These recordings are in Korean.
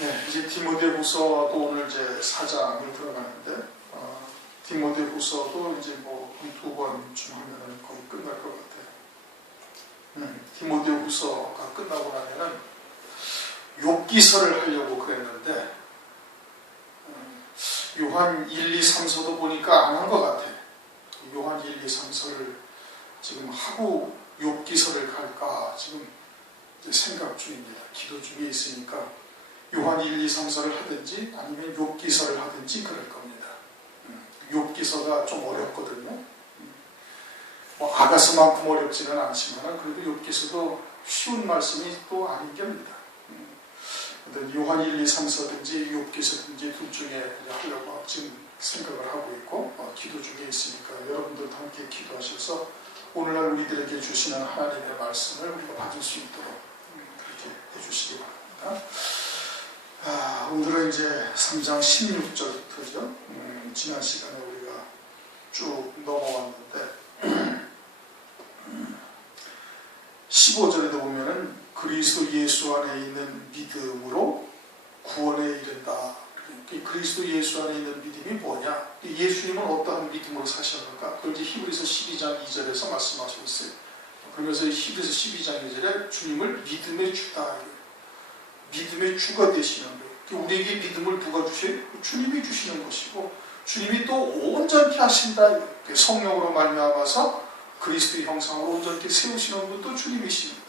네, 이제 디모데후서도 오늘 이제 4장을 들어가는데 디모데후서도 이제 뭐 두 번쯤 하면은 거의 끝날 것 같아요. 디모데후서가 끝나고 나면은 욥기서를 하려고 그랬는데 요한 1, 2, 3서도 보니까 안 한 것 같아요. 요한 1, 2, 3서를 지금 하고 욥기서를 갈까 지금 이제 생각 중입니다. 기도 중에 있으니까 요한 1, 2, 3서를 하든지 아니면 욥기서를 하든지 그럴 겁니다. 욥기서가 좀 어렵거든요. 뭐 아가서만큼 어렵지는 않지만 그래도 욥기서도 쉬운 말씀이 또 아닌 겁니다. 요한 1, 2, 3서든지 욥기서든지 둘 중에 하려고 지금 생각을 하고 있고 기도 중에 있으니까 여러분들도 함께 기도하셔서 오늘날 우리들에게 주시는 하나님의 말씀을 우리가 받을 수 있도록 그렇게 해주시기 바랍니다. 오늘은 이제 3장 16절부터죠. 지난 시간에 우리가 쭉 넘어왔는데 15절에도 보면은 그리스도 예수 안에 있는 믿음으로 구원에 이른다. 그리스도 예수 안에 있는 믿음이 뭐냐? 예수님은 어떠한 믿음으로 사셨는가? 그걸 이제 히브리서 12장 2절에서 말씀하시고 있어요. 그러면서 히브리서 12장 2절에 주님을 믿음의 주다. 믿음의 주가 되시는 거예요. 우리에게 믿음을 누가 주셔요? 주님이 주시는 것이고 주님이 또 온전케 하신다. 성령으로 말미암아서 그리스도의 형상으로 온전케 세우시는 분도 주님이십니다.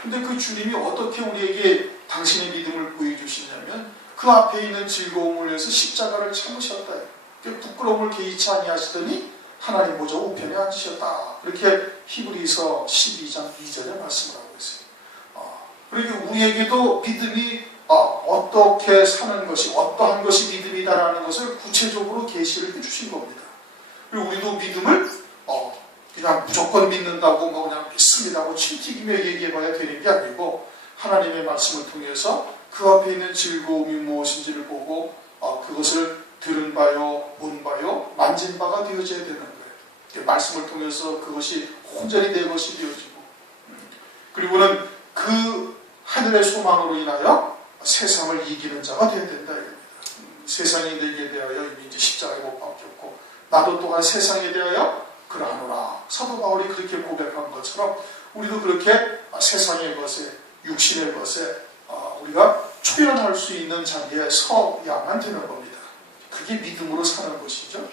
근데 그 주님이 어떻게 우리에게 당신의 믿음을 보여주시냐면 그 앞에 있는 즐거움을 위해서 십자가를 참으셨다. 부끄러움을 개의치 아니하시더니 하나님 보좌 우편에 앉으셨다. 이렇게 히브리서 12장 2절에 말씀을 하고 있어요. 그러니까 우리에게도 믿음이 어떻게 사는 것이 어떠한 것이 믿음이다라는 것을 구체적으로 계시를 해주신 겁니다. 그리고 우리도 믿음을 그냥 무조건 믿는다고 그냥 믿습니다고 침튀기며 얘기해봐야 되는 게 아니고 하나님의 말씀을 통해서 그 앞에 있는 즐거움이 무엇인지를 보고 그것을 들은 바요, 본 바요, 만진 바가 되어져야 되는 거예요. 말씀을 통해서 그것이 온전히 내 것이 되어지고 그리고는 그 하늘의 소망으로 인하여 세상을 이기는 자가 되어야 된다. 세상이 내게 대하여 이미 이제 십자가에 못 박혔고 나도 또한 세상에 대하여 그러하노라. 사도 바울이 그렇게 고백한 것처럼 우리도 그렇게 세상의 것에 육신의 것에 우리가 초연할 수 있는 자리에 서야만 되는 겁니다. 그게 믿음으로 사는 것이죠.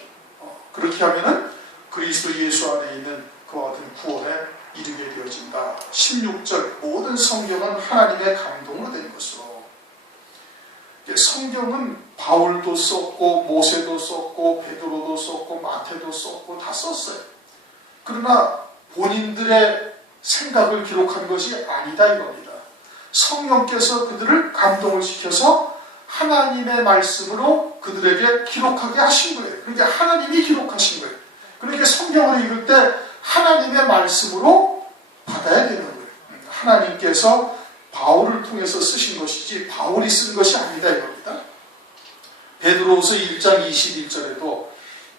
그렇게 하면은 그리스도 예수 안에 있는 그와 같은 구원에 이르게 되어진다. 16절 모든 성경은 하나님의 감동으로 된 것으로. 성경은 바울도 썼고 모세도 썼고 베드로도 썼고 마태도 썼고 다 썼어요. 그러나 본인들의 생각을 기록한 것이 아니다 이겁니다. 성령께서 그들을 감동을 시켜서 하나님의 말씀으로 그들에게 기록하게 하신 거예요. 그러니까 하나님이 기록하신 거예요. 그러니까 성경을 읽을 때 하나님의 말씀으로 받아야 되는 거예요. 하나님께서 바울을 통해서 쓰신 것이지 바울이 쓴 것이 아니다 이겁니다. 베드로후서 1장 21절에도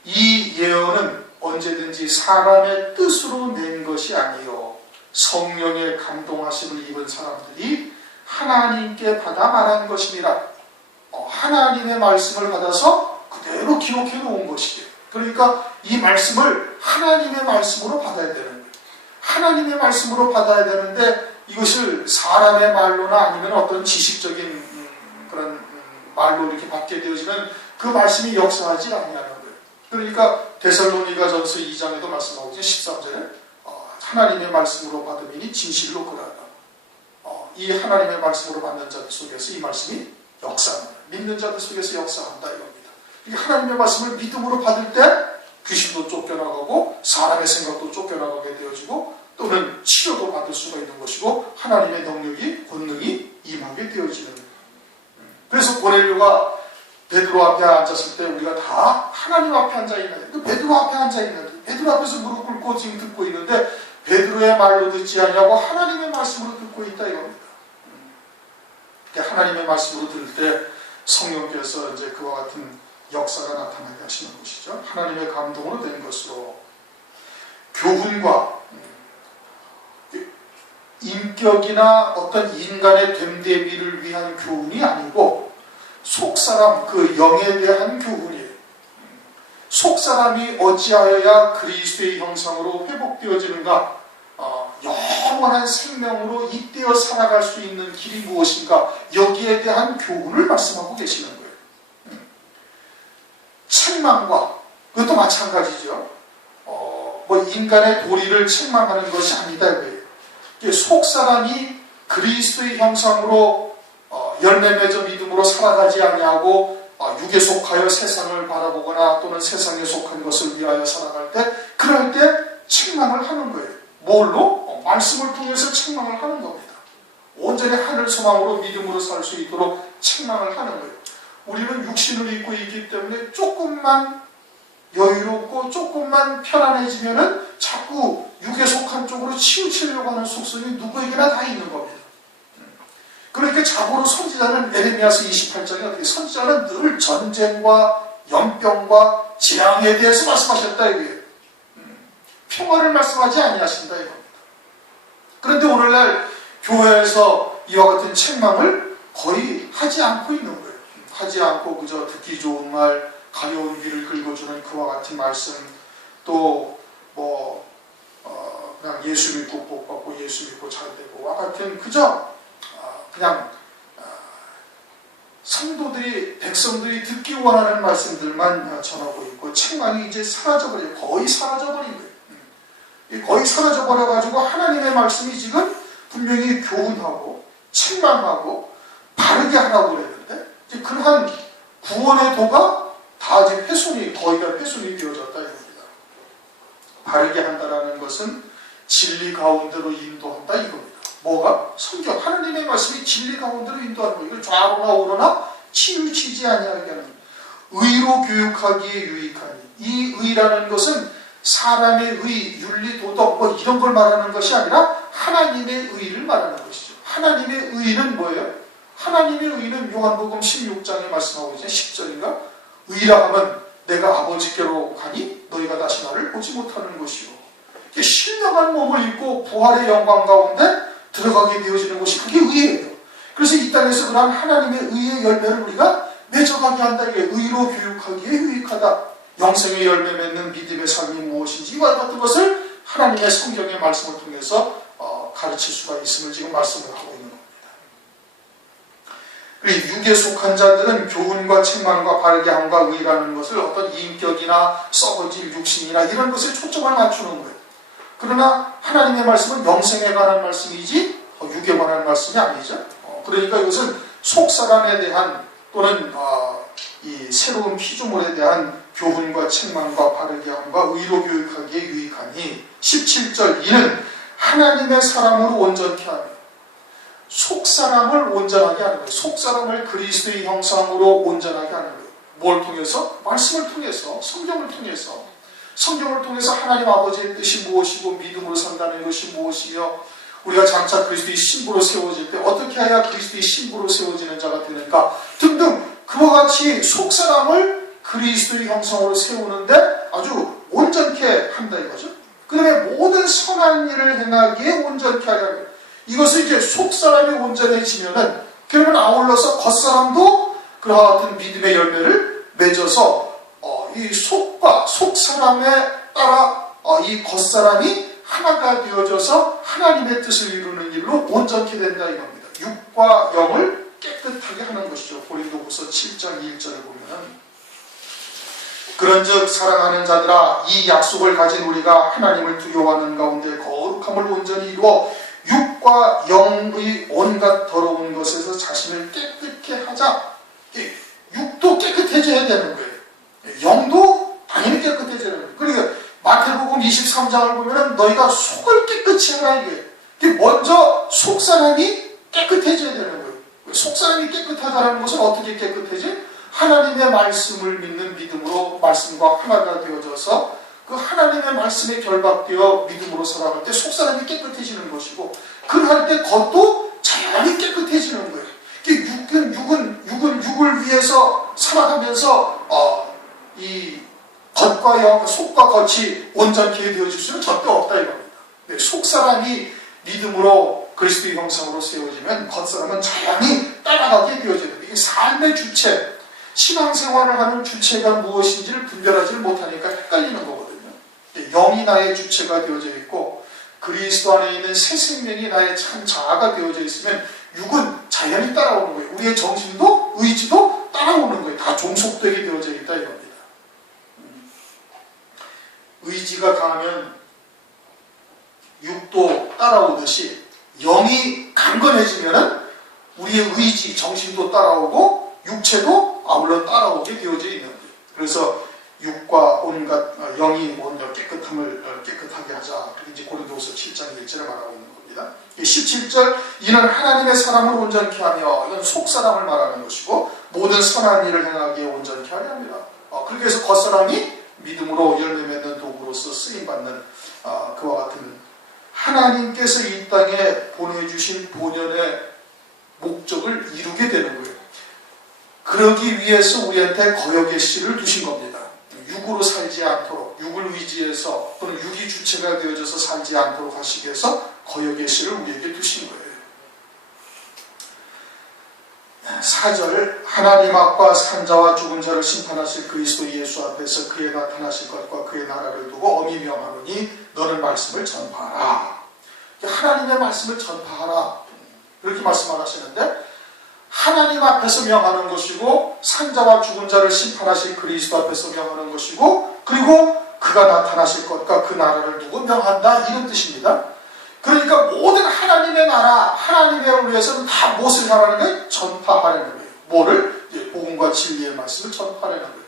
이 예언은 언제든지 사람의 뜻으로 낸 것이 아니요 성령의 감동하심을 입은 사람들이 하나님께 받아 말한 것이니라. 하나님의 말씀을 받아서 그대로 기록해 놓은 것이에요. 그러니까 이 말씀을 하나님의 말씀으로 받아야 되는 거예요. 하나님의 말씀으로 받아야 되는데 이것을 사람의 말로나 아니면 어떤 지식적인 그런 말로 이렇게 받게 되어지면 그 말씀이 역사하지 아니하는 거예요. 그러니까 데살로니가전서 2장에도 말씀하고 있죠. 13절에 하나님의 말씀으로 받음이니 진실로 그러하다. 이 하나님의 말씀으로 받는 자들 속에서 이 말씀이 역사한다. 믿는 자들 속에서 역사한다 이겁니다. 하나님의 말씀을 믿음으로 받을 때 귀신도 쫓겨나가고 사람의 생각도 쫓겨나가게 되어지고 또는 치료도 받을 수가 있는 것이고 하나님의 능력이 권능이 임하게 되어지는 거예요. 그래서 고넬료가 베드로 앞에 앉았을 때 우리가 다 하나님 앞에 앉아있는데 베드로 앞에 앉아있는데 베드로 앞에서 무릎 꿇고 지금 듣고 있는데 베드로의 말로 듣지 않냐고 하나님의 말씀으로 듣고 있다 이겁니다. 하나님의 말씀으로 들을 때 성령께서 이제 그와 같은 역사가 나타나게 하시는 것이죠. 하나님의 감동으로 된 것으로 교훈과 인격이나 어떤 인간의 됨됨이를 위한 교훈이 아니고 속사람, 그 영에 대한 교훈이에요. 속사람이 어찌하여야 그리스도의 형상으로 회복되어지는가? 영원한 생명으로 잇대어 살아갈 수 있는 길이 무엇인가? 여기에 대한 교훈을 말씀하고 계시는 거예요. 책망과, 그것도 마찬가지죠. 인간의 도리를 책망하는 것이 아니다 이거예요. 속사람이 그리스도의 형상으로 열매 맺어 믿음으로 살아가지 아니하고 육에 속하여 세상을 바라보거나 또는 세상에 속한 것을 위하여 살아갈 때, 그럴 때 책망을 하는 거예요. 뭘로? 말씀을 통해서 책망을 하는 겁니다. 온전히 하늘 소망으로 믿음으로 살 수 있도록 책망을 하는 거예요. 우리는 육신을 입고 있기 때문에 조금만 여유롭고 조금만 편안해지면은 자꾸 육에 속한 쪽으로 치우치려고 하는 속성이 누구에게나 다 있는 겁니다. 그러니까 자고로 선지자는 에레미야서 28장에 어떻게, 선지자는 늘 전쟁과 연병과 재앙에 대해서 말씀하셨다 이거예요. 평화를 말씀하지 아니하신다 이겁니다. 그런데 오늘날 교회에서 이와 같은 책망을 거의 하지 않고 있는 거예요. 하지 않고 그저 듣기 좋은 말, 가벼운 귀를 긁어주는 그와 같은 말씀, 또 그냥 예수 믿고 복 받고 예수 믿고 잘 되고와 같은 그저 그냥 성도들이, 백성들이 듣기 원하는 말씀들만 전하고 있고, 책망이 이제 사라져버려요. 거의 사라져버린 거예요. 거의 사라져버려가지고 하나님의 말씀이 지금 분명히 교훈하고 책망하고 바르게 하라고 그랬는데, 이제 그러한 구원의 도가 다 지금 거의 다 훼손이 되어졌다 이겁니다. 바르게 한다라는 것은 진리 가운데로 인도한다 이겁니다. 뭐가? 성경, 하나님의 말씀이 진리 가운데로 인도하는 거예요. 이걸 좌로나 우로나 치우치지 아니하게 하는, 의로 교육하기에 유익하니. 이 의라는 것은 사람의 의, 윤리, 도덕 이런 걸 말하는 것이 아니라 하나님의 의를 말하는 것이죠. 하나님의 의는 뭐예요? 하나님의 의는 요한복음 16장에 말씀하고 있잖아요. 10절인가? 의라 하면 내가 아버지께로 가니 너희가 다시 나를 보지 못하는 것이요. 신령한 몸을 입고 부활의 영광 가운데 들어가게 되어지는 것이 그게 의예요. 그래서 이 땅에서 그런 하나님의 의의 열매를 우리가 맺어가게 한다. 이게 의로 교육하기에 유익하다. 영생의 열매 맺는 믿음의 삶이 무엇인지 이와 같은 것을 하나님의 성경의 말씀을 통해서 가르칠 수가 있음을 지금 말씀을 하고 있는 겁니다. 그리고 육에 속한 자들은 교훈과 책망과 바르게 함과 의라는 것을 어떤 인격이나 썩어질 육신이나 이런 것에 초점을 맞추는 거예요. 그러나 하나님의 말씀은 영생에 관한 말씀이지 육에 관한 말씀이 아니죠. 그러니까 이것은 속사람에 대한 또는 이 새로운 피조물에 대한 교훈과 책망과 바르게 함과 의로 교육하기에 유익하니. 17절, 이는 하나님의 사람으로 온전케 하며. 속사람을 온전하게 하는 거예요. 속사람을 그리스도의 형상으로 온전하게 하는 거예요. 뭘 통해서? 말씀을 통해서, 성경을 통해서. 성경을 통해서 하나님 아버지의 뜻이 무엇이고 믿음으로 산다는 것이 무엇이며, 우리가 장차 그리스도의 신부로 세워질 때 어떻게 해야 그리스도의 신부로 세워지는 자가 되는가 등등, 그와 같이 속사람을 그리스도의 형상으로 세우는데 아주 온전케 한다 이거죠. 그 다음에 모든 선한 일을 행하기에 온전케 하려는, 이것을 이제 속사람이 온전해지면은 그러면 아울러서 겉사람도 그와 같은 믿음의 열매를 맺어서 이 속사람에 따라 이 겉사람이 하나가 되어져서 하나님의 뜻을 이루는 일로 온전케 된다 이겁니다. 육과 영을 깨끗하게 하는 것이죠. 고린도후서 7장 1절을 보면은, 그런즉 사랑하는 자들아, 이 약속을 가진 우리가 하나님을 두려워하는 가운데 거룩함을 온전히 이루어 육과 영의 온갖 더러운 것에서 자신을 깨끗게 하자. 육도 깨끗해져야 되는 거예요. 영도 당연히 깨끗해져야 되는 거예요. 그러니까 마태복음 23장을 보면 너희가 속을 깨끗이 하라 이게 먼저 속사람이 깨끗해져야 되는 거예요. 속사람이 깨끗하다는 것은 어떻게 깨끗해지? 하나님의 말씀을 믿는 믿음으로 말씀과 하나가 되어져서 그 하나님의 말씀에 결박되어 믿음으로 살아갈 때 속사람이 깨끗해지는 것이고, 그럴 때 겉도 자연히 깨끗해지는 거예요. 육을 위해서 살아가면서 이 겉과 영, 속과 겉이 온전케 되어질 수는 절대 없다 이겁니다. 속사람이 믿음으로 그리스도의 형상으로 세워지면 겉사람은 자연히 따라가게 되어져야 됩니다. 이 삶의 주체, 신앙생활을 하는 주체가 무엇인지를 분별하지 못하니까 헷갈리는 거거든요. 영이 나의 주체가 되어져 있고 그리스도 안에 있는 새 생명이 나의 참 자아가 되어져 있으면 육은 자연히 따라오는 거예요. 우리의 정신도 의지도 따라오는 거예요. 다 종속되게 되어져 있다 이겁니다. 의지가 강하면 육도 따라오듯이 영이 강건해지면 우리의 의지, 정신도 따라오고 육체도 아울러 따라오게 되어져 있는 거예요. 그래서 육과 온갖 영이 온갖 깨끗하게 하자. 이제 고린도후서 7장 1절에 말하고 있는 겁니다. 17절 이는 하나님의 사람을 온전케 하며 이건 속사람을 말하는 것이고 모든 선한 일을 행하기에 온전케 하려 합니다. 그렇게 해서 겉사람이 믿음으로 열매 맺는 도구로서 쓰임받는 그와 같은 하나님께서 이 땅에 보내주신 본연의 목적을 이루게 되는 거예요. 그러기 위해서 우리한테 거역의 씨를 두신 겁니다. 육으로 살지 않도록, 육을 의지해서 또는 육이 주체가 되어져서 살지 않도록 하시기 위해서 거역의 씨를 우리에게 두신 거예요. 4절 하나님 앞과 산자와 죽은 자를 심판하실 그리스도 예수 앞에서 그의 나타나실 것과 그의 나라를 두고 엄히 명하노니 너는 말씀을 전파하라. 하나님의 말씀을 전파하라. 이렇게 말씀을 하시는데 하나님 앞에서 명하는 것이고 산자와 죽은 자를 심판하실 그리스도 앞에서 명하는 것이고 그리고 그가 나타나실 것과 그 나라를 두고 명한다 이런 뜻입니다. 그러니까 모든 하나님의 나라, 하나님의 위해서는 다 무엇을 하라는 거예요? 전파하라는 거예요. 뭐를? 복음과 진리의 말씀을 전파하라는 거예요.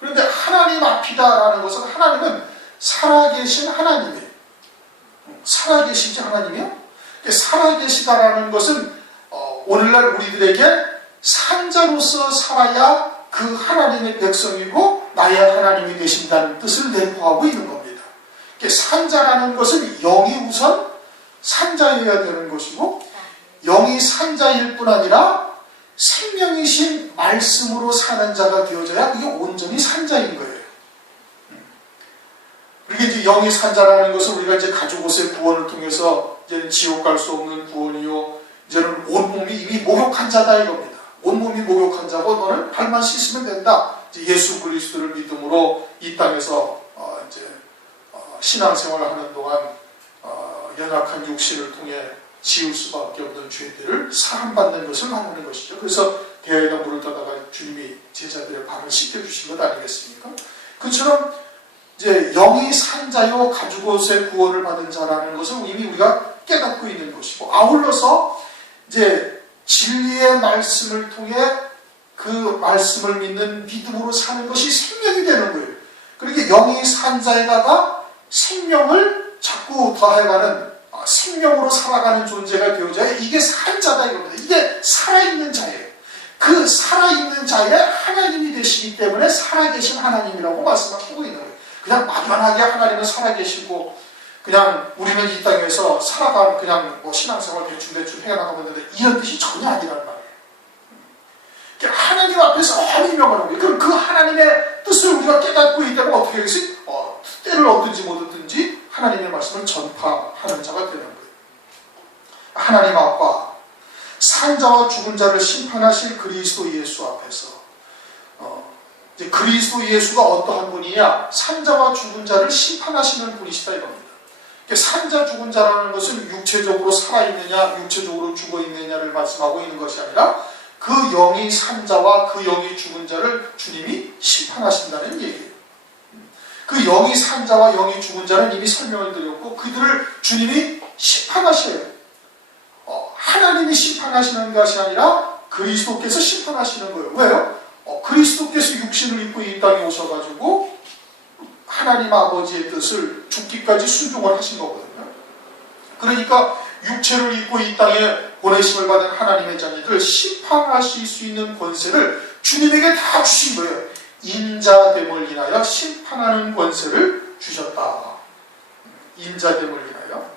그런데 하나님 앞이다라는 것은 하나님은 살아계신 하나님이에요. 살아계시지 하나님이요? 살아계시다라는 것은 오늘날 우리들에게 산자로서 살아야 그 하나님의 백성이고 나의 하나님이 되신다는 뜻을 내포하고 있는 겁니다. 산자라는 것은 영이 우선 산자여야 되는 것이고 영이 산자일 뿐 아니라 생명이신 말씀으로 사는 자가 되어져야 그게 온전히 산자인 거예요. 그러게 이제 영이 산자라는 것은 우리가 이제 가죽옷의 구원을 통해서 이제 지옥 갈 수 없는 구원이요. 이제는 온몸이 이미 목욕한 자다 이겁니다. 온몸이 목욕한 자고 너는 발만 씻으면 된다. 이제 예수 그리스도를 믿음으로 이 땅에서 신앙생활을 하는 동안 연약한 육신을 통해 지을 수밖에 없는 죄들을 사함받는 것을 말하는 것이죠. 그래서 대야에다 물을 떠다가 주님이 제자들의 발을 씻겨주신 것 아니겠습니까? 그처럼 이제 영이 산자요 가죽옷의 구원을 받은 자라는 것을 이미 우리가 깨닫고 있는 것이고 아울러서 이제 진리의 말씀을 통해 그 말씀을 믿는 믿음으로 사는 것이 생명이 되는 거예요. 그렇게 영이 산자에다가 생명을 자꾸 더해가는 생명으로 살아가는 존재가 되어져야 이게 산자다 이겁니다. 이게 살아있는 자예요. 그 살아있는 자의 하나님이 되시기 때문에 살아계신 하나님이라고 말씀하고 있는 거예요. 그냥 막연하게 하나님은 살아계시고 그냥 우리는 이 땅에서 살아가는 그냥 신앙생활 대충 해나가면 되는데 이런 뜻이 전혀 아니란 말이에요. 하나님 앞에서 엄히 명하는 거예요. 그럼 그 하나님의 뜻을 우리가 깨닫고 있다면 어떻게 하겠어요? 때를 얻든지 못 얻든지 하나님의 말씀을 전파하는 자가 되는 거예요. 하나님 앞과 산자와 죽은 자를 심판하실 그리스도 예수 앞에서 이제 그리스도 예수가 어떠한 분이냐? 산자와 죽은 자를 심판하시는 분이시다 이겁니다. 산자 죽은 자라는 것은 육체적으로 살아있느냐 육체적으로 죽어있느냐를 말씀하고 있는 것이 아니라 그 영이 산자와 그 영이 죽은 자를 주님이 심판하신다는 얘기예요. 그 영이 산자와 영이 죽은 자는 이미 설명을 드렸고 그들을 주님이 심판하셔요. 하나님이 심판하시는 것이 아니라 그리스도께서 심판하시는 거예요. 왜요? 그리스도께서 육신을 입고 이 땅에 오셔가지고 하나님 아버지의 뜻을 죽기까지 순종을 하신 거거든요. 그러니까 육체를 입고 이 땅에 보내심을 받은 하나님의 자녀들 심판하실 수 있는 권세를 주님에게 다 주신 거예요. 인자됨을 인하여 심판하는 권세를 주셨다. 인자됨을 인하여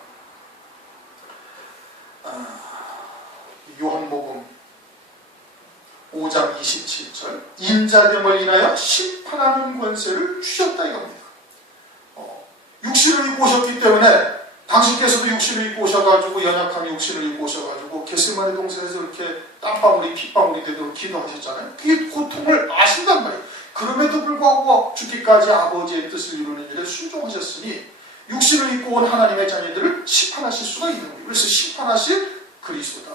요한복음 5장 27절 인자됨을 인하여 심판하는 권세를 주셨다 이겁니다. 육신을 입고 오셨기 때문에 당신께서도 육신을 입고 오셔가지고 연약한 육신을 입고 오셔가지고 겟세마네 동산에서 이렇게 땀방울이 핏방울이 되도록 기도하셨잖아요. 그게 고통을 아신단 말이에요. 그럼에도 불구하고 죽기까지 아버지의 뜻을 이루는 일에 순종하셨으니 육신을 입고 온 하나님의 자녀들을 심판하실 수가 있는 거예요. 그래서 심판하실 그리스도다.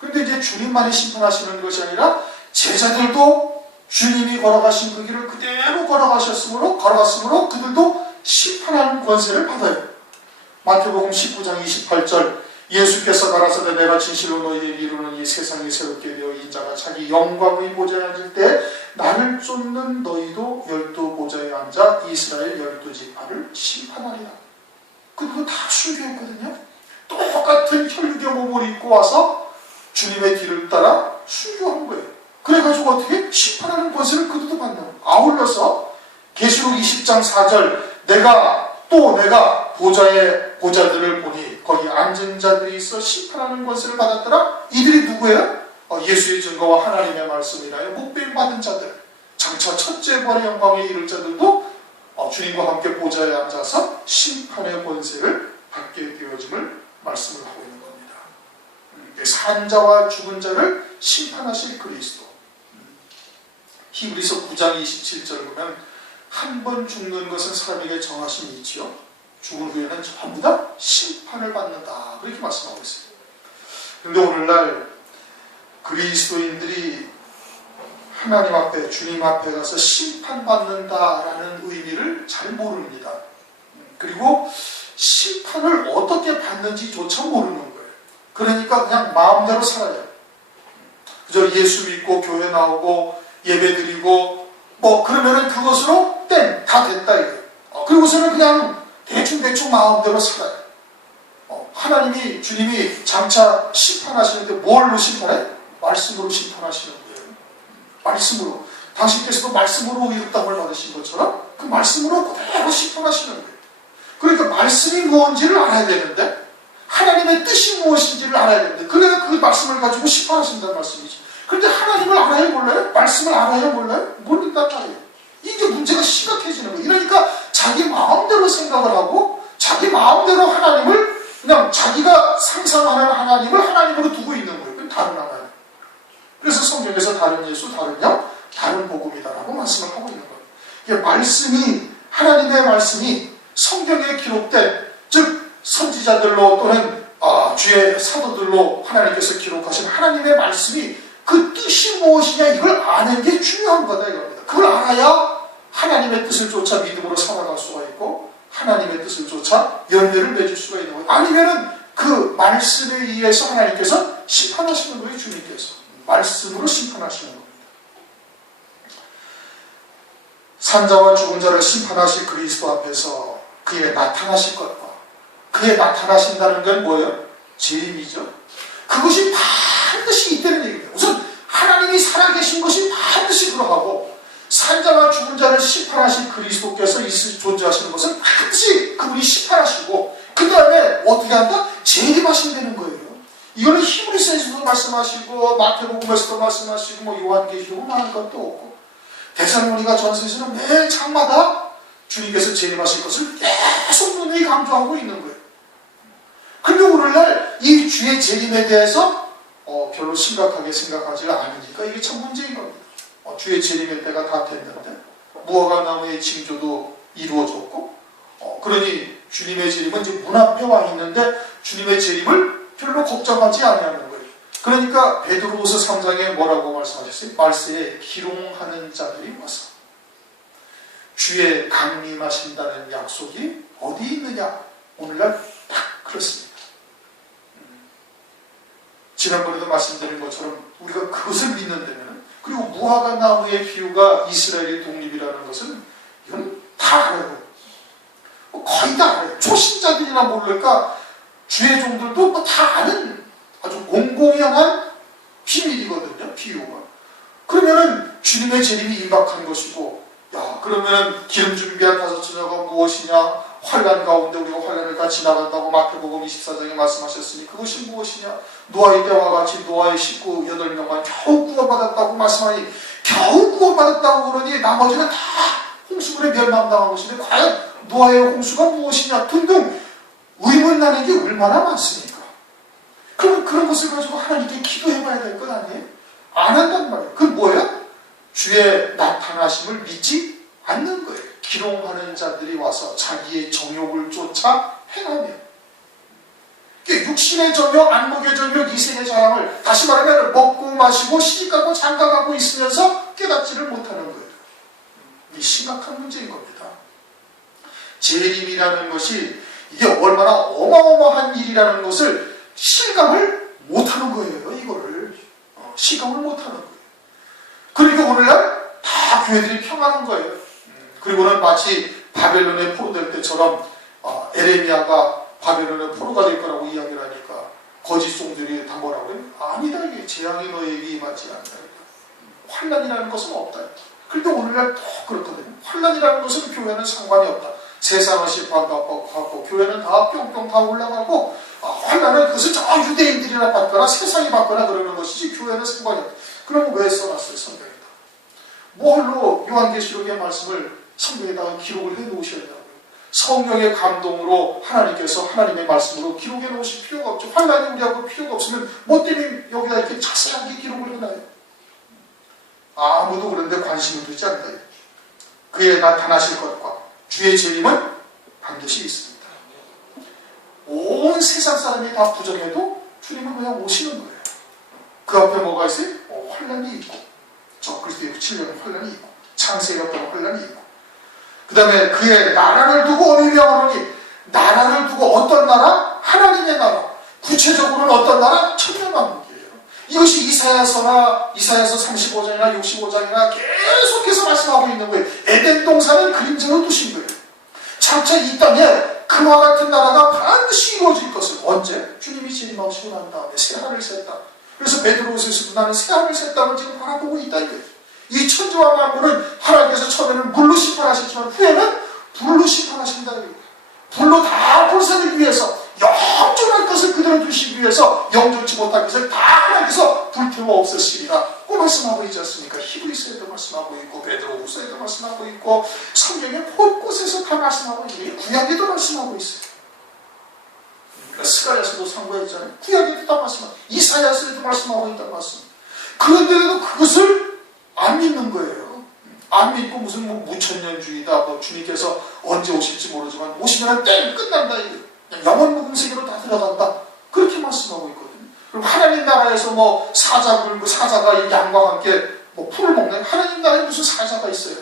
그런데 이제 주님만이 심판하시는 것이 아니라 제자들도 주님이 걸어가신 그 길을 그대로 걸어갔으므로 그들도 심판하는 권세를 받아요. 마태복음 19장 28절 예수께서 가라사대 내가 진실로 너희에게 이루는 이 세상이 새롭게 되어 인자가 자기 영광의 보좌에 앉을 때 나를 쫓는 너희도 12보좌에 앉아 이스라엘 12지파를 심판하리라. 그거 다 순교했거든요. 똑같은 혈육의 몸을 입고 와서 주님의 길을 따라 순교한 거예요. 그래가지고 어떻게 심판하는 권세를 그들도 받는 거예요. 아울러서 계시록 20장 4절 내가 보좌들을 보니 거기 앉은 자들이 있어 심판하는 권세를 받았더라. 이들이 누구예요? 예수의 증거와 하나님의 말씀이라요 목배임 받은 자들, 장차 첫째 부활의 영광에 이를 자들도 주님과 함께 보좌에 앉아서 심판의 권세를 받게 되어짐을 말씀을 하고 있는 겁니다. 산 자와 죽은 자를 심판하실 그리스도. 히브리서 9장 27절을 보면 한 번 죽는 것은 사람에게 정하심이 있지요. 죽은 후에는 전부 다 심판을 받는다. 그렇게 말씀하고 있어요. 그런데 오늘날 그리스도인들이 하나님 앞에, 주님 앞에 가서 심판받는다라는 의미를 잘 모릅니다. 그리고 심판을 어떻게 받는지조차 모르는 거예요. 그러니까 그냥 마음대로 살아요. 그저 예수 믿고 교회 나오고 예배 드리고 그러면은 그것으로 다 됐다 이거예요. 그리고서는 그냥 대충 마음대로 살아요. 하나님이, 주님이 장차 심판하시는데 뭘로 심판해? 말씀으로 심판하시는 거예요. 말씀으로. 당신께서도 말씀으로 이룩담을 받으신 것처럼 그 말씀으로 그대로 심판하시는 거예요. 그러니까 말씀이 무엇인지를 알아야 되는데, 하나님의 뜻이 무엇인지를 알아야 되는데, 그래야 그 말씀을 가지고 심판하신다는 말씀이지. 그런데 하나님을 알아야 몰라요? 말씀을 알아야 몰라요? 모른단 말이에요. 이게 문제가 심각해지는 거예요. 이러니까 자기 마음대로 생각을 하고 자기 마음대로 하나님을 그냥 자기가 상상하는 하나님을 하나님으로 두고 있는 거예요. 그건 다른 하나님. 그래서 성경에서 다른 예수, 다른 영, 다른 복음이다라고 말씀을 하고 있는 거예요. 이게 말씀이, 하나님의 말씀이 성경에 기록된, 즉 선지자들로 또는 주의 사도들로 하나님께서 기록하신 하나님의 말씀이 그 뜻이 무엇이냐 이걸 아는 게 중요한 거다 이겁니다. 그걸 알아야 하나님의 뜻을 쫓아 믿음으로 살아갈 수가 있고 하나님의 뜻을 쫓아 열매를 맺을 수가 있는 거예요. 아니면은 그 말씀에 의해서 하나님께서 심판하시는 거예요. 주님께서 말씀으로 심판하시는 겁니다. 산자와 죽은 자를 심판하실 그리스도 앞에서 그의 나타나실 것과 그의 나타나신다는 건 뭐예요? 재림이죠. 그것이 반드시 있다는 얘기입니다. 우선 하나님이 살아계신 것이 반드시 그러하고 산자와 죽은 자를 심판하신 그리스도께서 존재하시는 것은 반드시 그분이 심판하시고 그 다음에 어떻게 한다? 재림하신다는 거예요. 이거는 히브리서에서도 말씀하시고 마태복음에서도 말씀하시고 요한계시록 많은 것도 없고 데살로니가 전서에서는 매 장마다 주님께서 재림하실 것을 계속 분명히 강조하고 있는 거예요. 근데 오늘날 이 주의 재림에 대해서 별로 심각하게 생각하지 않으니까 이게 참 문제인 겁니다. 주의 재림의 때가 다 됐는데 무화과 나무의 징조도 이루어졌고 그러니 주님의 재림은 이제 문 앞에 와 있는데 주님의 재림을 별로 걱정하지 아니하는 거예요. 그러니까 베드로후서 3장에 뭐라고 말씀하셨어요? 말세에 기롱하는 자들이 와서 주의 강림하신다는 약속이 어디 있느냐? 오늘날 딱 그렇습니다. 지난번에도 말씀드린 것처럼 우리가 그것을 믿는다면 그리고 무화과 나무의 비유가 이스라엘의 독립이라는 것은 이건 다 알아요. 거의 다 알아요. 초신자들이나 모를까 주의 종들도 다 아는 아주 공공연한 비밀이거든요. 비유가. 그러면은 주님의 재림이 임박한 것이고 그러면 기름 준비한 5처녀가 무엇이냐? 환난 가운데 우리가 환난을 다 지나간다고 마태복음 24장에 말씀하셨으니 그것이 무엇이냐? 노아의 때와 같이 노아의 식구 8명만 겨우 구원받았다고 말씀하니 겨우 구원받았다고 그러니 나머지는 다 홍수물에 멸망당한 것인데 과연 노아의 홍수가 무엇이냐 등등 의문나는 게 얼마나 많습니까? 그러면 그런 것을 가지고 하나님께 기도해봐야 될 것 아니에요? 안 한단 말이에요. 그건 뭐예요? 주의 나타나심을 믿지 않는 거예요. 기롱하는 자들이 와서 자기의 정욕을 쫓아 행하며, 육신의 정욕, 안목의 정욕, 이생의 자랑을, 다시 말하면 먹고 마시고 시집가고 장가가고 있으면서 깨닫지를 못하는 거예요. 이 심각한 문제인 겁니다. 재림이라는 것이 이게 얼마나 어마어마한 일이라는 것을 실감을 못하는 거예요. 이거를 실감을 못하는 거예요. 그러니까 오늘날 다 교회들이 평하는 거예요. 그리고는 마치 바벨론에 포로될 때처럼 에레미야가 바벨론에 포로가 될 거라고 이야기를 하니까 거짓 종들이 다 뭐라고 해요? 아니다, 이게 재앙이 너에게 임하지 않다. 환난이라는 것은 없다. 그런데 오늘날 또 그렇거든요. 환난이라는 것은 교회는 상관이 없다. 세상은 심판받고 교회는 다 뿅뿅 다 올라가고, 환난은 그것을 저 유대인들이나 받거나 세상이 받거나 그러는 것이지 교회는 상관이 없다. 그럼 왜 써놨어요, 성경에다? 뭘로 요한계시록의 말씀을 성경에다가 기록을 해 놓으셨냐고요. 성령의 감동으로 하나님께서 하나님의 말씀으로 기록해 놓으실 필요가 없죠. 환난이 우리하고 필요가 없으면 뭐 때문에 여기다 이렇게 자세하게 기록을 해놔요? 아무도 그런데 관심을 두지 않다. 그의 나타나실 것과 주의 재림은 반드시 있습니다. 온 세상 사람이 다 부정해도 주님은 그냥 오시는 거예요. 그 앞에 뭐가 있어요? 환난이 있고, 저 그리스도의 붙이려는 환난이 있고, 창세에 없던 환난이 있고, 그 다음에 그의 나라를 두고 어미 명하노니, 나라를 두고 어떤 나라? 하나님의 나라. 구체적으로는 어떤 나라? 천년왕국이에요. 이것이 이사야서 35장이나 65장이나 계속해서 말씀하고 있는 거예요. 에덴 동산을 그림자로 두신 거예요. 장차 이 땅에 그와 같은 나라가 반드시 이루어질 것을, 언제? 주님이 재림하시고 난 다음에 새하늘을 셌다. 그래서 베드로후서에서도 나는 새하늘 새 땅을 지금 바라보고 있다 이거예요. 이 천지와 만물은 하나님께서 처음에는 물로 심판하셨지만 후에는 불로 심판하신다 이거예요. 불로 다 불사르기 위해서, 영존할 것을 그대로 두시기 위해서 영존치 못할 것을 다 하나님께서 불태워 없애시리라 고 말씀하고 있지 않습니까? 히브리서에도 말씀하고 있고 베드로후서에도 말씀하고 있고 성경의 곳곳에서 다 말씀하고 있고 구약에도 말씀하고 있어요. 스가랴서도 상고했잖아요. 구약에도 다 말씀하고, 이사야서에도 말씀하고 있다는 말씀. 그런데도 그것을 안 믿는 거예요. 안 믿고 무슨 무천년주의다, 주님께서 언제 오실지 모르지만 오시면 땡 끝난다, 영원 묵음세계로 다 들어간다, 그렇게 말씀하고 있거든요. 그리고 하나님 나라에서 사자가 양과 함께 풀을 먹는, 하나님 나라에 무슨 사자가 있어요?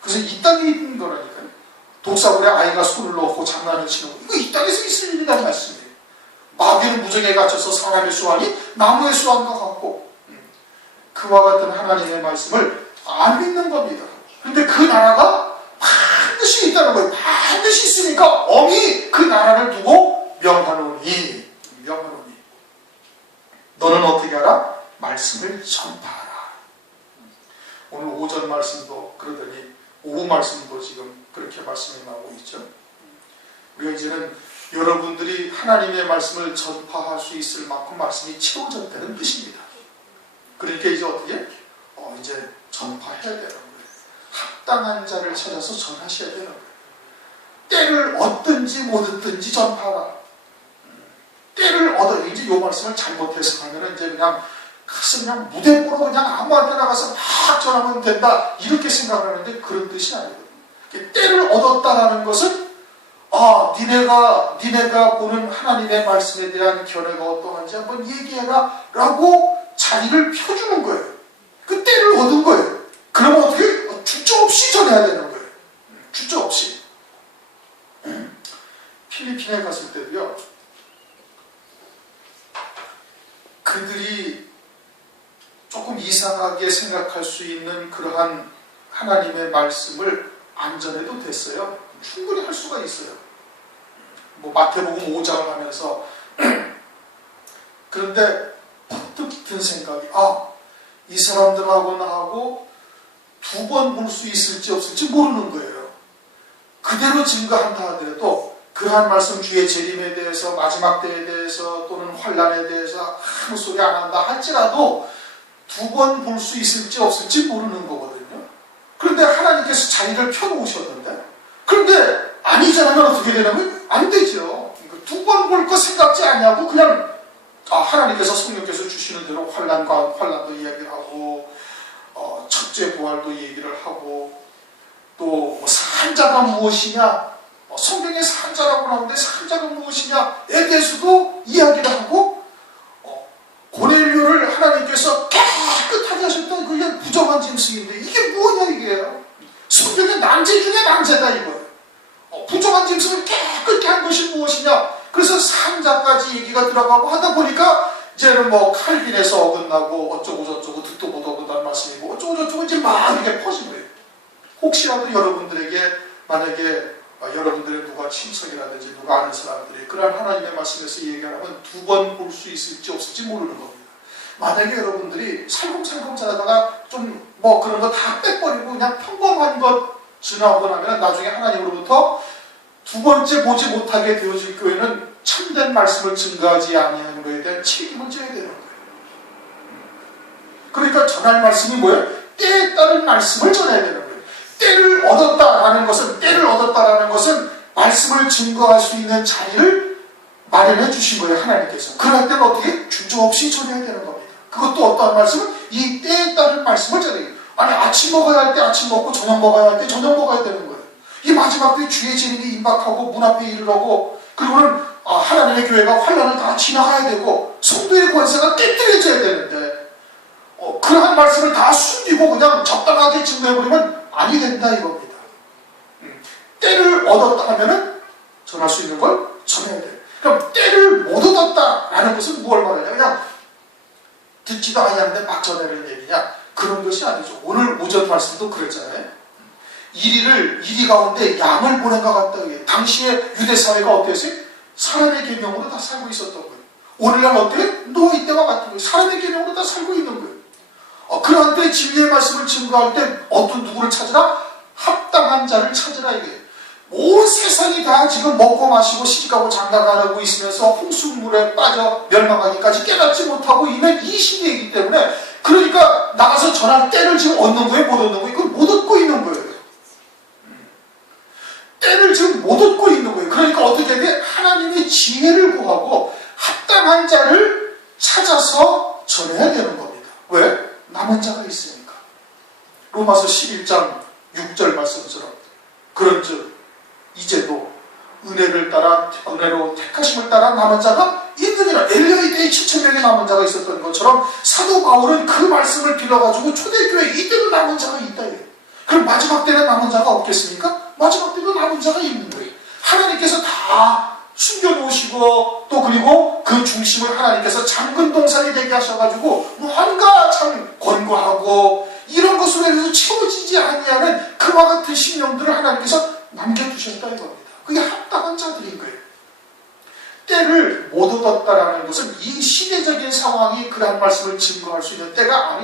그래서 이 땅에 있는 거라니까요. 독사굴에 아이가 손을 넣고 장난을 치는 거, 이거 이 땅에서 있을 일이라는 말씀이에요. 마귀는 무정에 갇혀서 사람의 수완이 나무의 수완과 같고, 그와 같은 하나님의 말씀을 안 믿는 겁니다. 그런데 그 나라가 반드시 있다는 거예요. 반드시 있으니까 엄히 그 나라를 두고 명하노니 너는 어떻게 하라? 말씀을 전파하라. 오늘 오전 말씀도 그러더니 오후 말씀도 지금 그렇게 말씀이 나오고 있죠. 우리가 이제는 여러분들이 하나님의 말씀을 전파할 수 있을 만큼 말씀이 채워졌다는 뜻입니다. 그러니까 이제 어떻게? 이제 전파해야 되는 거예요. 합당한 자를 찾아서 전하셔야 되는 거예요. 때를 얻든지 못 얻든지 전파하라. 때를 얻어, 이제 이 말씀을 잘못 해석하면 이제 그냥 무대 보러 그냥 아무한테 나가서 막 전하면 된다, 이렇게 생각하는데 그런 뜻이 아니거든요. 때를 얻었다라는 것은 니네가 보는 하나님의 말씀에 대한 견해가 어떠한지 한번 얘기해라 라고 자리를 펴주는 거예요. 그 때를 얻은 거예요. 그러면 어떻게? 주저 없이 전해야 되는 거예요. 주저 없이. 필리핀에 갔을 때도요, 그들이 조금 이상하게 생각할 수 있는 그러한 하나님의 말씀을 안 전해도 됐어요. 충분히 할 수가 있어요. 마태복음 5장을 하면서 그런데 퍼뜩 든 생각이, 이 사람들하고 나하고 두 번 볼 수 있을지 없을지 모르는 거예요. 그대로 증거한다 하더라도 그러한 말씀, 주의 재림에 대해서, 마지막 때에 대해서, 또는 환난에 대해서 아무 소리 안 한다 할지라도 두 번 볼 수 있을지 없을지 모르는 거거든요. 그런데 하나님께서 자리를 펴놓으셨는데, 그런데 아니잖아요. 어떻게 되냐면 안 되죠. 두 번 볼 거 생각지 않냐고 그냥 하나님께서 성령께서 주시는 대로 환란도 이야기를 하고 첫째 부활도 얘기를 하고 또 산자가 무엇이냐, 성경에 산자라고 나오는데 산자가 무엇이냐에 대해서도 이야기를 하고 고넬료를 하나님께서 깨끗하게 하셨다. 그게 부정한 짐승인데 이게 뭐냐 이게요. 성경의 난제 중에 난제다 이거예요. 부정한 짐승을 깨끗게 한 것이 무엇이냐. 그래서 산자까지 얘기가 들어가고 하다 보니까 이제는 칼빈에서 어긋나고 어쩌고 저쩌고 듣도 보도 못한 말씀이고 어쩌고 저쩌고 이제 막 이렇게 퍼진 거예요. 혹시라도 여러분들에게 만약에 여러분들의 누가 친척이라든지 누가 아는 사람들이 그런 하나님의 말씀에서 얘기하면 두 번 볼 수 있을지 없을지 모르는 겁니다. 만약에 여러분들이 살금살금 자다가 좀 그런 거 다 빼버리고 그냥 평범한 것 지나고 나면 나중에 하나님으로부터 두 번째 보지 못하게 되어질 교회는 참된 말씀을 증거하지 아니하는 것에 대한 책임을 져야 되는 거예요. 그러니까 전할 말씀이 뭐예요? 때에 따른 말씀을 전해야 되는 거예요. 때를 얻었다라는 것은 말씀을 증거할 수 있는 자리를 마련해 주신 거예요. 하나님께서. 그럴 때는 어떻게? 주저없이 전해야 되는 겁니다. 그것도 어떠한 말씀은? 이 때에 따른 말씀을 전해야 돼요. 아니 아침 먹어야 할 때 아침 먹고 저녁 먹어야 할 때 저녁 먹어야 되는 거예요. 이 마지막 때 주의 재림이 임박하고 문 앞에 이르러고 그리고는 하나님의 교회가 환란을 다 지나가야 되고 성도의 권세가 깨뜨려져야 되는데 그러한 말씀을 다 숨기고 그냥 적당하게 증거해버리면 아니 된다 이겁니다. 때를 얻었다 하면은 전할 수 있는 걸 전해야 돼요. 그럼 때를 못 얻었다라는 것은 뭘 말하냐? 그냥 듣지도 아니하는데 막 전하는 얘기냐? 그런 것이 아니죠. 오늘 오전 말씀도 그랬잖아요. 이리 가운데 양을 보낸 것 같다. 당시의 유대사회가 어땠어요? 사람의 계명으로 다 살고 있었던 거예요. 오늘날 어때요? 노아 때와 같은 거예요. 사람의 계명으로 다 살고 있는 거예요. 그러한 때 진리의 말씀을 증거할 때 어떤 누구를 찾으라? 합당한 자를 찾으라 이게. 온 세상이 다 지금 먹고 마시고 시집가고 장가가고 있으면서 홍수물에 빠져 멸망하기까지 깨닫지 못하고 있는 이 시대이기 때문에 그러니까 나가서 전할 때를 지금 얻는 거예요? 못 얻는 거예요? 그걸 못 얻고 있는 거예요. 때를 지금 못 얻고 있는 거예요. 그러니까 어떻게 해야 돼? 하나님의 지혜를 구하고 합당한 자를 찾아서 전해야 되는 겁니다. 왜? 남은 자가 있으니까. 로마서 11장 6절 말씀처럼 그런즉 이제도 은혜로 택하심을 따라 남은 자가 있느니라. 엘리야의 때에 7,000명의 남은 자가 있었던 것처럼 사도 바울은 그 말씀을 빌어가지고 초대교회 이때도 남은 자가 있다. 그럼 마지막 때는 남은 자가 없겠습니까? 마지막 때도 남은 자가 있는 거예요. 하나님께서 다 숨겨놓으시고 또 그리고 그 중심을 하나님께서 잠근 동산이 되게 하셔가지고 뭔가 참 권고하고 이런 것으로 해서 채워지지 아니하는 그와 같은 심령들을 하나님께서 남겨두셨다 이겁니다. 그게 합당한 자들인 거예요. 때를 못 얻었다라는 것은 이 시대적인 상황이 그러한 말씀을 증거할 수 있는 때가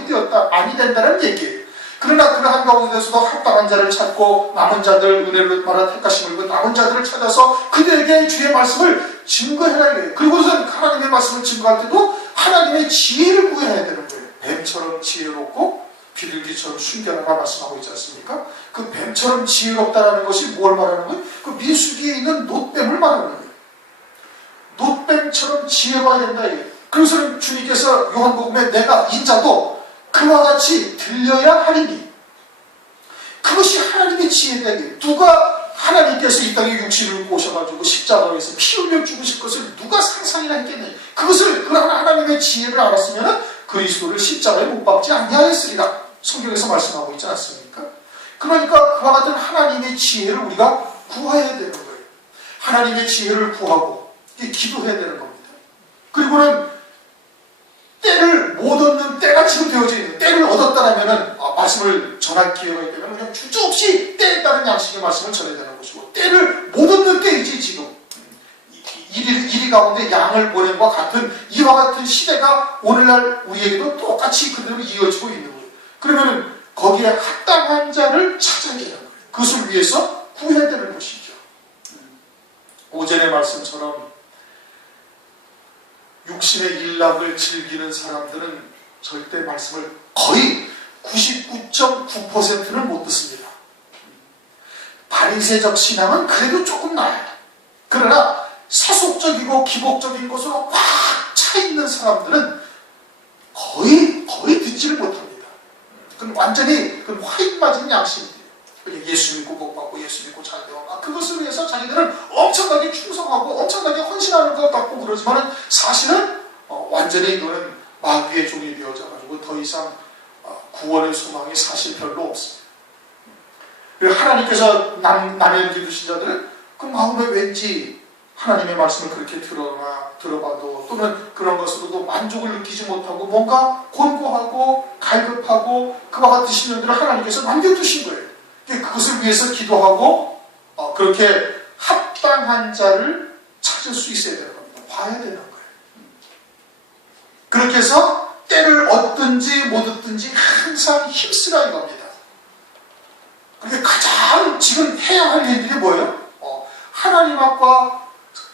아니 된다는 얘기예요. 그러나 그러한 가운데서도 합당한 자를 찾고 남은 자들 은혜를 받아 택하심을 입은 남은 자들을 찾아서 그들에게 주의 말씀을 증거해야 해요. 그리고선 하나님의 말씀을 증거할 때도 하나님의 지혜를 구해야 되는 거예요. 뱀처럼 지혜롭고 비둘기처럼 순결하라 말씀하고 있지 않습니까? 그 뱀처럼 지혜롭다라는 것이 뭘 말하는 거예요? 그 민수기에 있는 놋뱀을 말하는 거예요. 놋뱀처럼 지혜로워야 된다. 그래서 주님께서 요한복음에 내가 인자도 그와 같이 들려야 하리니 그것이 하나님의 지혜다. 누가 하나님께서 이 땅에 육신을 입고 오셔가지고 십자가에서 피 흘려 죽으실 것을 누가 상상이나 했겠느냐. 그것을 그러한 하나님의 지혜를 알았으면 그리스도를 십자가에 못 박지 아니하였으리라. 성경에서 말씀하고 있지 않습니까? 그러니까 그와 같은 하나님의 지혜를 우리가 구해야 되는 거예요. 하나님의 지혜를 구하고 기도해야 되는 겁니다. 그리고는 때를 못 얻는 때가 지금 되어져 있는 때를 얻었다라면은 말씀을 전할 기회가 있다면 그냥 주저없이 때에 따른 양식의 말씀을 전해야 되는 것이고 때를 못 얻는 때이지 지금 이리 가운데 양을 보낸 것과 같은 이와 같은 시대가 오늘날 우리에게도 똑같이 그대로 이어지고 있는 거예요. 그러면은 거기에 합당한 자를 찾아야 되는 거예요. 그것을 위해서 구해야 되는 것이죠. 오전의 말씀처럼 육신의 일락을 즐기는 사람들은 절대 말씀을 거의 99.9%는 못 듣습니다. 바리새적 신앙은 그래도 조금 나아요. 그러나 세속적이고 기복적인 것으로 꽉 차 차 있는 사람들은 거의 듣지를 못합니다. 그건 완전히 화인 맞은 양심이에요. 예수 믿고 복 받고 예수 믿고 잘 되어 그것을 위해서 자기들은 엄청나게 충성하고 엄청나게 헌신하는 것 같고 그러지만 사실은 완전히 이거는 마귀의 종이 되어져가지고 더 이상 구원의 소망이 사실 별로 없습니다. 그리고 하나님께서 남의 기두신 자들은 그 마음에 왠지 하나님의 말씀을 그렇게 들어봐도 또는 그런 것으로도 만족을 느끼지 못하고 뭔가 곤고하고 갈급하고 그와 같은 신령들을 하나님께서 남겨두신 거예요. 그것을 위해서 기도하고 그렇게 합당한 자를 찾을 수 있어야 되는 겁니다. 봐야 되는 거예요. 그렇게 해서 때를 얻든지 못 얻든지 항상 힘쓰라 이겁니다. 그게 가장 지금 해야 할 일들이 뭐예요? 하나님 앞과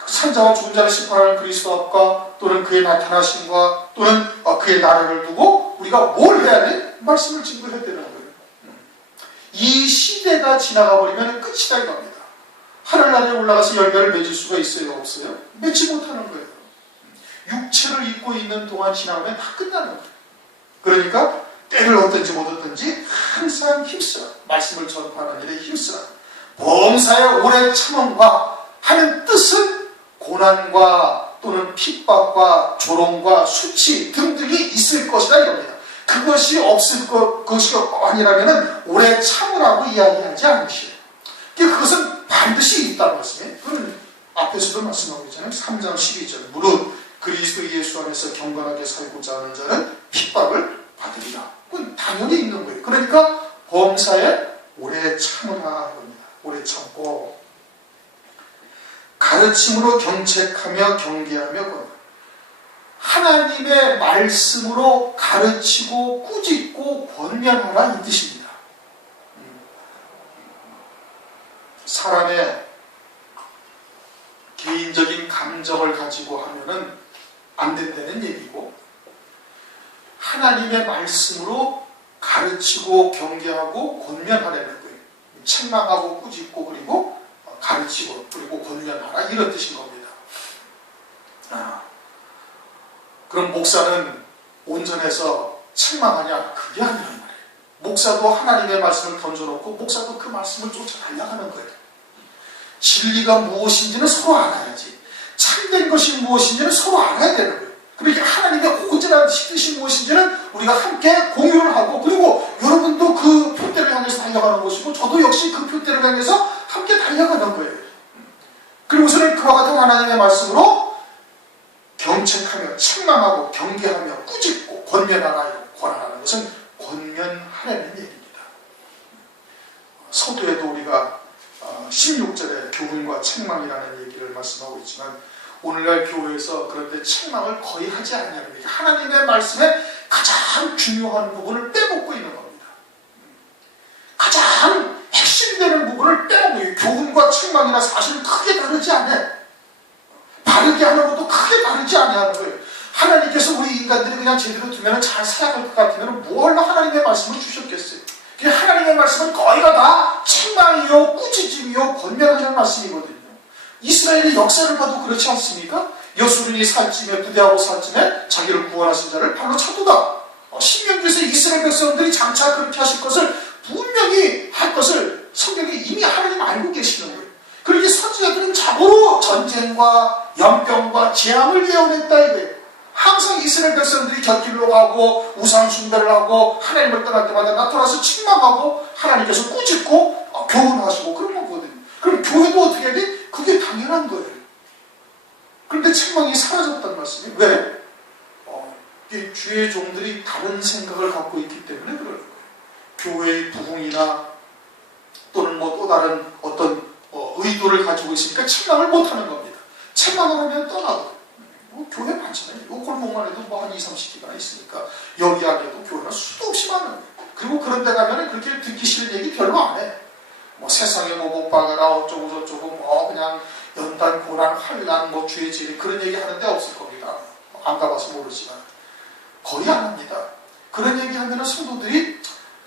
산자와 죽은 자를 심판하는 그리스도 앞과 또는 그의 나타나심과 또는 그의 나라를 두고 우리가 뭘 해야 돼? 말씀을 증거해야 되는 거예요. 이 시대가 지나가 버리면 끝이다 이겁니다. 하늘나라에 올라가서 열매를 맺을 수가 있어요? 없어요? 맺지 못하는 거예요. 육체를 입고 있는 동안 지나가면 다 끝나는 거예요. 그러니까 때를 얻든지 못 얻든지 항상 힘쓰라. 말씀을 전파하는 일에 힘쓰라. 범사에 오래 참음과 하는 뜻은 고난과 또는 핍박과 조롱과 수치 등등이 있을 것이다 이겁니다. 그것이 없을 것이 아니라면 오래 참으라고 이야기하지 않으시오. 그것은 반드시 있다는 말씀이에요. 그건 앞에서도 말씀하고 있잖아요. 3장 12절 무릇 그리스도 예수 안에서 경건하게 살고자 하는 자는 핍박을 받으리라. 그건 당연히 있는 거예요. 그러니까 범사에 오래 참으라 합니다. 오래 참고 가르침으로 경책하며 경계하며 하나님의 말씀으로 가르치고 꾸짖고 권면하라 이 뜻입니다. 사람의 개인적인 감정을 가지고 하면은 안 된다는 얘기고 하나님의 말씀으로 가르치고 경계하고 권면하라는 거예요. 책망하고 꾸짖고 그리고 가르치고 그리고 권면하라 이런 뜻인 겁니다. 그럼 목사는 온전해서 책망하냐? 그게 아니란 말이에요. 목사도 하나님의 말씀을 던져놓고 목사도 그 말씀을 쫓아 달려가는 거예요. 진리가 무엇인지는 서로 알아야지. 참된 것이 무엇인지는 서로 알아야 되는 거예요. 그러니까 하나님의 오직한 뜻이 무엇인지는 우리가 함께 공유를 하고 그리고 여러분도 그 표대를 향해서 달려가는 것이고 저도 역시 그 표대를 향해서 함께 달려가는 거예요. 그리고서는 그와 같은 하나님의 말씀으로 경책하며 책망하고 경계하며 꾸짖고 권면하라. 권하라는 것은 권면하라는 얘기입니다. 서두에도 우리가 16절에 교훈과 책망이라는 얘기를 말씀하고 있지만 오늘날 교회에서 그런데 책망을 거의 하지 않냐는 얘기. 하나님의 말씀에 가장 중요한 부분을 빼먹고 있는 겁니다. 가장 핵심이 되는 부분을 빼먹고 있는 교훈과 책망이나 사실 크게 다르지 않아요. 바르게 하는 것도 크게 다르지 않냐는 거예요. 하나님께서 우리 인간들이 그냥 제대로 두면 잘 살아갈 것 같으면 뭘 하나님의 말씀을 주셨겠어요. 그냥 하나님의 말씀은 거의가 다 책망이요 꾸짖음이요 권면하는 말씀이거든요. 이스라엘의 역사를 봐도 그렇지 않습니까? 여수run이 살찜에 부대하고 살찜에 자기를 구원하신 자를 발로 차도다. 신명기에서 이스라엘 백성들이 장차 그렇게 하실 것을 분명히 할 것을 성경에 이미 하나님 알고 계시는 거예요. 그러니 선지자들은 자고로 전쟁과 연병과 재앙을 예언했다 이거예요. 항상 이스라엘 백성들이 곁길로 가고 우상 숭배를 하고 하나님을 떠날 때마다 나타나서 책망하고 하나님께서 꾸짖고 교훈하시고 그런 거거든요. 그럼 교회도 어떻게 해야 돼? 그게 당연한 거예요. 그런데 책망이 사라졌단 말씀이에요. 왜? 주의 종들이 다른 생각을 갖고 있기 때문에 그러는 거예요. 교회의 부흥이나 또는 또 다른 어떤 의도를 가지고 있으니까 책망을 못하는 겁니다. 책망을 하면 떠나고 교회 많잖아요. 요 골목만 해도 한 20-30개가 있으니까 여기 안에도 교회가 수도 없이 많은 거예요. 그리고 그런 데 가면 그렇게 듣기 싫은 얘기 별로 안 해. 세상에 못 박아라 어쩌고 저쩌고 그냥 연단 고난 환난 주의 진리 그런 얘기 하는 데 없을 겁니다. 안 가봐서 모르지만 거의 안 합니다. 그런 얘기 하면 성도들이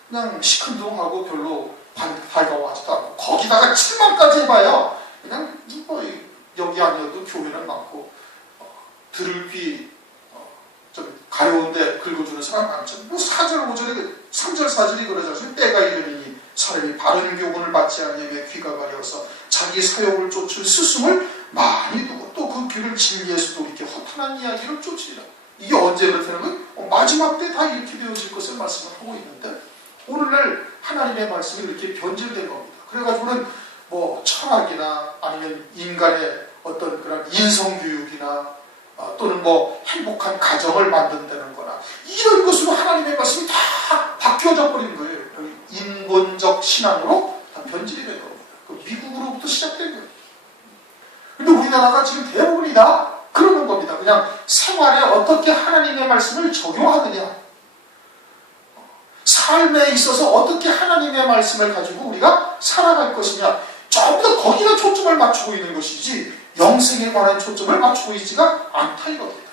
그냥 시큰둥하고 별로 반가워하지도 않고 거기다가 책망까지 해봐요. 그냥 여기 아니어도 교회는 많고 들을 귀 가려운데 긁어주는 사람 많죠. 뭐 4절 5절에 3절 4절이 그러잖아요. 때가 이르리니 사람이 바른 교훈을 받지 않으며 귀가 가려서 자기 사욕을 쫓을 스승을 많이 두고 또 그 귀를 진리에서도 이렇게 허탄한 이야기를 쫓으리라. 이게 언제 그렇다는 거예요? 마지막 때 다 이렇게 되어질 것을 말씀을 하고 있는데 오늘날 하나님의 말씀이 이렇게 변질된 겁니다. 그래가지고는 뭐 철학이나 아니면 인간의 어떤 그런 인성교육이나 또는 뭐 행복한 가정을 만든다는 거나 이런 것으로 하나님의 말씀이 다 바뀌어져 버린 거예요. 인본적 신앙으로 다 변질이 된 겁니다. 미국으로부터 시작된 거예요. 근데 우리나라가 지금 대부분이 다 그러는 겁니다. 그냥 생활에 어떻게 하나님의 말씀을 적용하느냐, 삶에 있어서 어떻게 하나님의 말씀을 가지고 우리가 살아갈 것이냐, 전부 다 거기다 초점을 맞추고 있는 것이지 영생에 관한 초점을 맞추고 있지가 않다 이겁니다.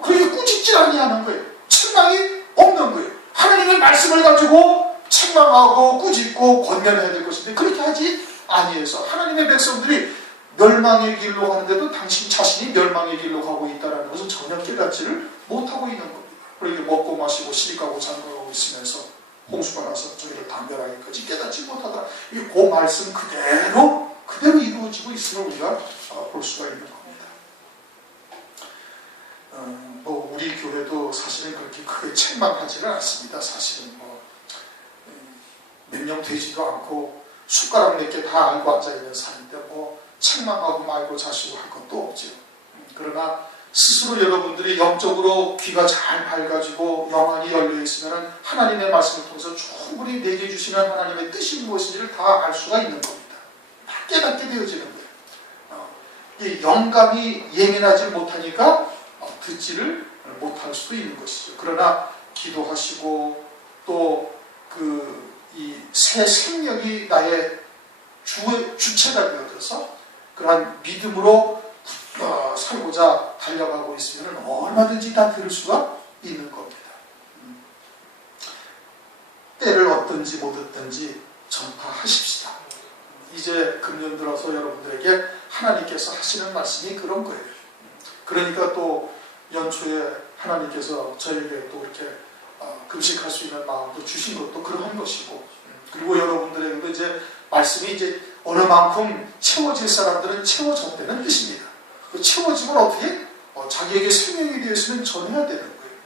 그러니까 꾸짖질 아니하는 거예요. 책망이 없는 거예요. 하나님의 말씀을 가지고 책망하고 꾸짖고 권면해야 될 것인데 그렇게 하지 아니해서 하나님의 백성들이 멸망의 길로 가는데도 당신 자신이 멸망의 길로 가고 있다는 것을 전혀 깨닫지를 못하고 있는 겁니다. 그러니까 먹고 마시고 시집가고 장가가고 있으면서 홍수가 나서 저희를 담벼락에까지 깨닫지 못하다. 그 말씀 그대로 이루어지고 있음을 우리가 볼 수가 있는 겁니다. 뭐 우리 교회도 사실은 그렇게 크게 책망하지는 않습니다. 사실은 뭐 몇 명 되지도 않고 숟가락 몇 개 다 알고 앉아있는 사람인데 뭐 책망하고 말고 자시고 할 것도 없죠. 그러나 스스로 여러분들이 영적으로 귀가 잘 밝아지고 영안이 열려있으면 하나님의 말씀을 통해서 충분히 내게 주시는 하나님의 뜻이 무엇인지를 다 알 수가 있는 겁니다. 다 깨닫게 되어지는 거예요. 이 영감이 예민하지 못하니까 듣지를 못할 수도 있는 것이죠. 그러나 기도하시고 또 이 새 생명이 나의 주체가 되어져서 그러한 믿음으로 살고자 달려가고 있으면 얼마든지 다 들을 수가 있는 겁니다. 때를 얻든지 못 얻든지 전파하십시다. 이제 금년 들어서 여러분들에게 하나님께서 하시는 말씀이 그런 거예요. 그러니까 또 연초에 하나님께서 저에게 또 이렇게 금식할 수 있는 마음도 주신 것도 그런 것이고, 그리고 여러분들에게도 이제 말씀이 이제 어느 만큼 채워질 사람들은 채워졌다는 뜻입니다. 채워지면 어떻게? 자기에게 생명이 되었으면 전해야 되는 거예요.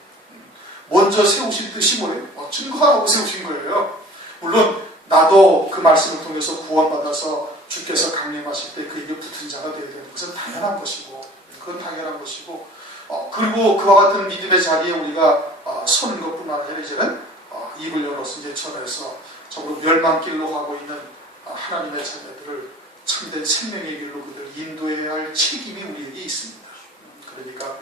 먼저 세우신 뜻이 뭐예요? 증거하라고 세우신 거예요. 물론 나도 그 말씀을 통해서 구원받아서 주께서 강림하실 때 그에게 붙은 자가 되어야 되는 것은 당연한 것이고, 그건 당연한 것이고, 그리고 그와 같은 믿음의 자리에 우리가 서는 것뿐만 아니라 이제는 입을 열어서 이제 전해서 적으로 멸망길로 가고 있는 하나님의 자녀들을 참된 생명의 길로 그들을 인도해야 할 책임이 우리에게 있습니다. 그러니까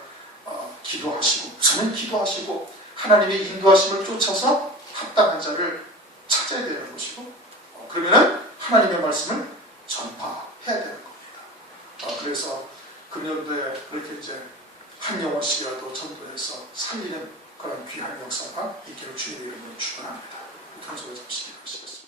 기도하시고, 우선은 기도하시고 하나님의 인도하심을 쫓아서 합당한 자를 찾아야 되는 것이고, 그러면은 하나님의 말씀을 전파해야 되는 겁니다. 그래서 금년도에 그렇게 이제 한 영혼씩이라도 전도해서 살리는 그런 귀한 역사가 있기를 주님의 이름으로 축원합니다. 통성을 잠시 기도하시겠습니다.